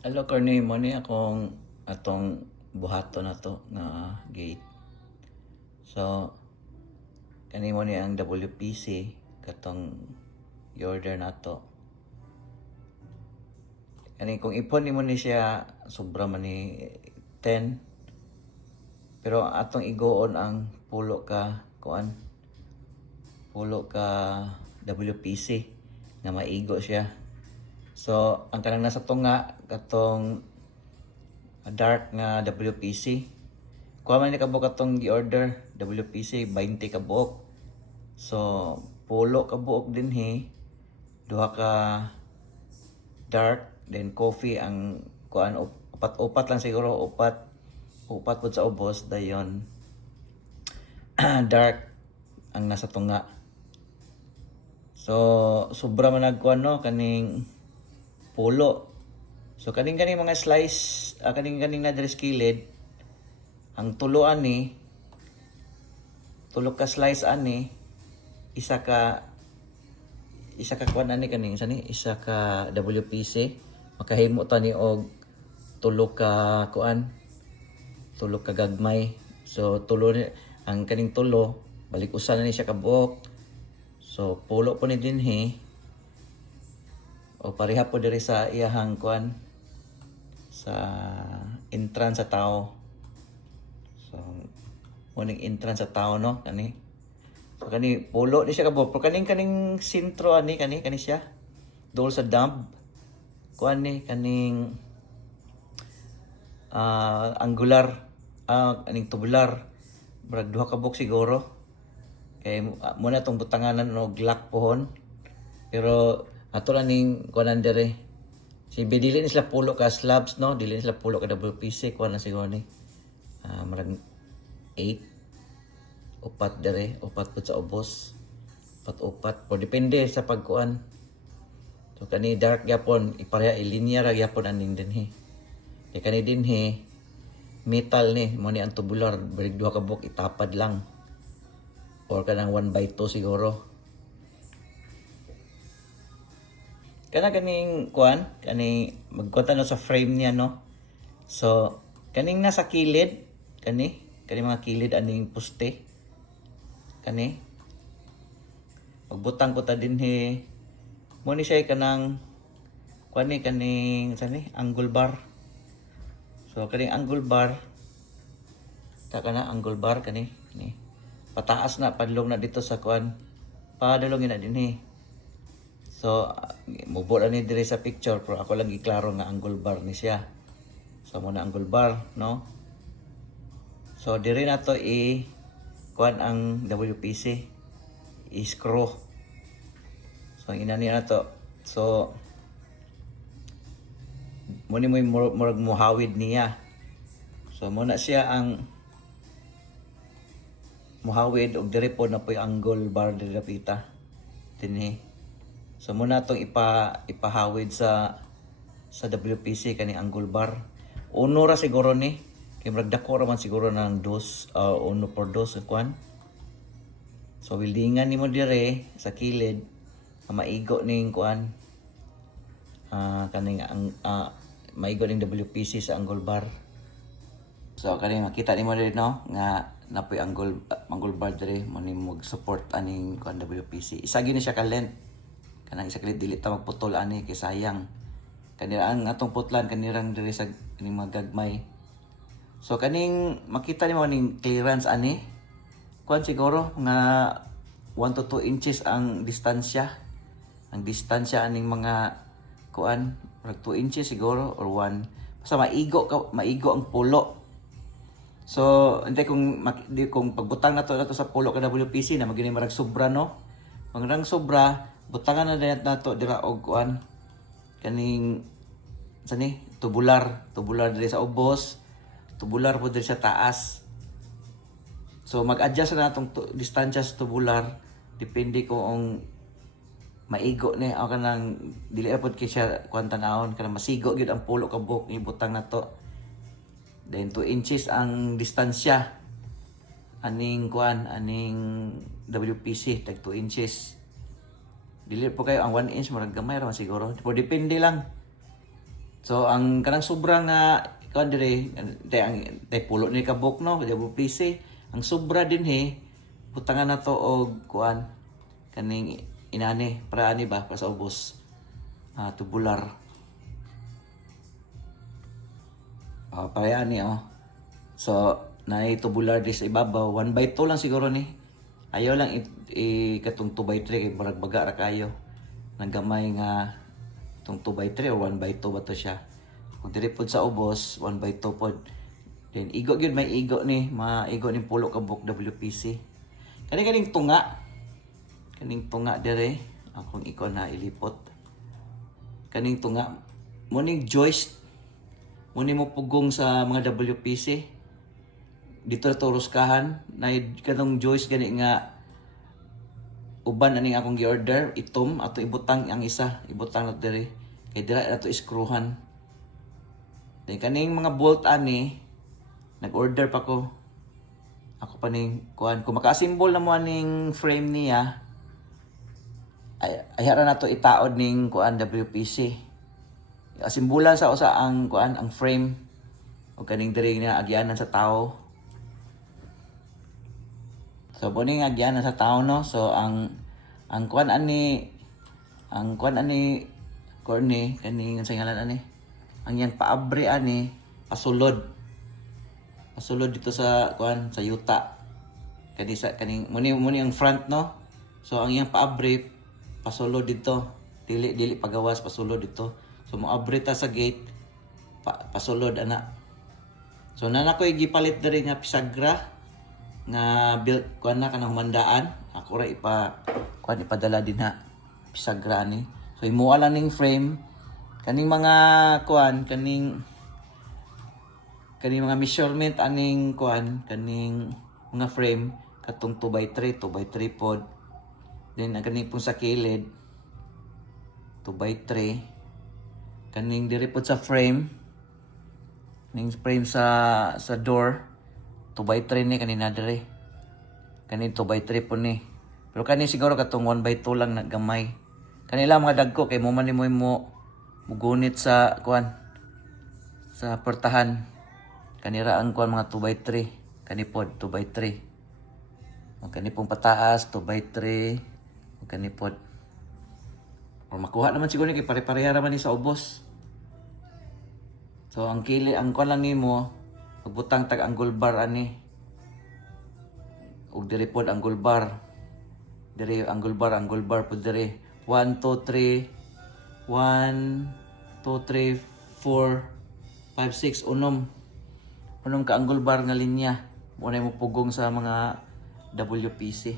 Hello, Corny. Mo ni akong atong buhato na to na gate. So, kani mo ni ang WPC katong i-order na to. Kani kung ipon ni mo ni siya sobra man ni 10. Pero atong igoon ang pulo ka kuan. Pulo ka WPC na maigo siya. So, ang kanang nasa tunga katong dark nga WPC. Kuha man ni kabuok atong gi-order WPC 20 kabuok. So, pulo kabuok din duha ka dark then coffee ang kuan upat-upat lang siguro upat pud sa ubos dayon dark ang nasa tunga. So, sobra man nagkuan no kaning pulo. So kaning mga slice, kaning na diri sa kilid, ang tuloan ni tulo ka slice ani isa ka kuan ani kaning isa ka WPC makahimo ta ni og tulo ka kuan, tulo ka gagmay. So tulo ni ang kaning tulo balik usa na ni siya kabuok. So pulo po ni dinhi o pareha po diri sa iyahang kuan sa entrance sa tao. So muning entrance sa tao no kani. So kani pulo ni siya kabuok pero kaning sentro ani kani siya dol sa dump kuan ni kaning angular aning tubular brag duha ka buok siguro kay muna tong butanganan og lock pohon pero ato lang ning kuanan dire si dili ni sila pulo ka slabs no, dili ni sila pulo ka WPC kuan na siguro ni marag 8 upat dire upat pud sa ubos upat po depende sa pagkuan. So kani dark gyapon ipareha ilinya ra gyapon aning dinhi. Kay kani dinhi metal ni mo ni ang tubular balik duha ka buok itapad lang or kanang 1/2 siguro. Kana kaning kuan kani magkuan no sa frame niya no. So kaning nasa kilid kani mga kilid aning poste kani magbutang ko ta dinhi mo ni siya kanang kuan ni kaning angle bar. So kaning angle bar ta kana angle bar kani ni pataas na padlong na dito sa kuan padalong na dinhi. So mubo na ni dire sa picture pero ako lang iklaro nga angle bar ni siya. So muna angle bar no. So dire na to kuan ang WPC i-screw. So inani na to. So muni mo murag muhawid niya. So muna siya ang muhawid og dire po na po yung angle bar dire dapita dinhi. So muna tong ipahawid sa WPC kani angle bar. Uno ra siguro ni kay murag dako ra man siguro ng dos uno por dos kuan. So weldingan nimo dire sa kilid maigo ning kuan kaning maigo ning WPC sa angle bar. So kani makita nimo dire no nga napoy angle bar dire mo ni mag support aning kuan WPC. Isa gyud ni siya ka length. Kanang isa ka dili ta magputol ani kay sayang. Kanira ang atong putlan kanirang dire sa kaning magagmay. So kaning makita nimo ning clearance ani kuan siguro nga 1 to 2 inches ang distansya. Ang distansya aning mga kuan, 2 inches siguro or 1. Basta maigo ang pulo. So hindi kung pagbutang nato sa pulo ka WPC na magini marag sobra no. Mangrang sobra butangan na din nato dira og kuan kaning tubular diri sa ubos, tubular po diri sa taas. So mag-adjust na natong distansya sa tubular depende kung maigo ni o kanang dili pod kay siya kuan tan-awon kanang masigo gyud ang pulo ka buok ibutang nato. Then 2 inches ang distansya aning WPC tag 2 inches. Dili po kayo ang 1 inch marag gamay ra siguro. Pero depende lang. So ang kanang sobra nga kuan dire tay pulo ni kabuk no WPC. Ang sobra din butangan na to og kuan kaning inani para ani ba para sa ubos. Tubular. Para ani So naay tubular dis ibabaw 1/2 lang siguro ni. Ayaw lang katong 2/3 kay barag baga ra kayo. Naggamay nga itong 2/3 or 1/2 ba to siya. Kung diri pod sa ubos, 1/2 pod. Then igo gyud may igo ni, maigo ning pulo ka book WPC. Kaning tunga. Kaning tunga dire, akong iko na ilipot. Kaning tunga mo ning joist mo ni mo pugong sa mga WPC. Dito na to ruskahan, na kanong joist gani nga uban aning akong gi-order itom ato ibutang ang isa ibutang na diri kay dira ato iskruhan. Then kaning mga bolt ani nag-order pa ko ako pa ning kuan kung maka-assemble na mo aning frame niya ay hara na to itaod ning kuan WPC asimbulan sa usa ang kuan ang frame o kaning diri nga agyanan sa tao. So buning agyanan sa tao no. So ang kuan ani korne kaning sa ngalan ani ang yang paabre ani pasulod dito sa kuan sa yuta kaning muni ang front no. So ang yang paabre pasulod dito dili pagawas pasulod dito. So moabre ta sa gate pasulod ana. So nana ko gipalit diri nga pisagra nga built kuan na kanang humandaan ako ra ipadala din ha pisagra ni. So imuha lang ning frame kaning mga kuan kaning mga measurement aning kuan kaning mga frame katong 2/3 pod. Then ang kaning pong sa kilid 2/3 kaning diri pod sa frame ning frame sa door 2/3 ni kanina dire. Kanin 2/3 po ni. Pero kani siguro katong 1/2 lang naggamay. Kanila mga dagko kay mo man mo mugunit sa kuan sa portahan. Kanira ang kuan mga 2/3. Kani pod 2/3. O kani pong pataas 2/3. O kani pod. O makuha naman siguro ni kay pare-pareha naman ni sa ubos. So ang kuan lang nimo pagbutang tag angle bar ani. Ug diri pod angle bar. Diri angle bar pod diri. 1 2 3 1 2 3 4 5 6 unom ka angle bar nga linya. Mo na mo pugong sa mga WPC.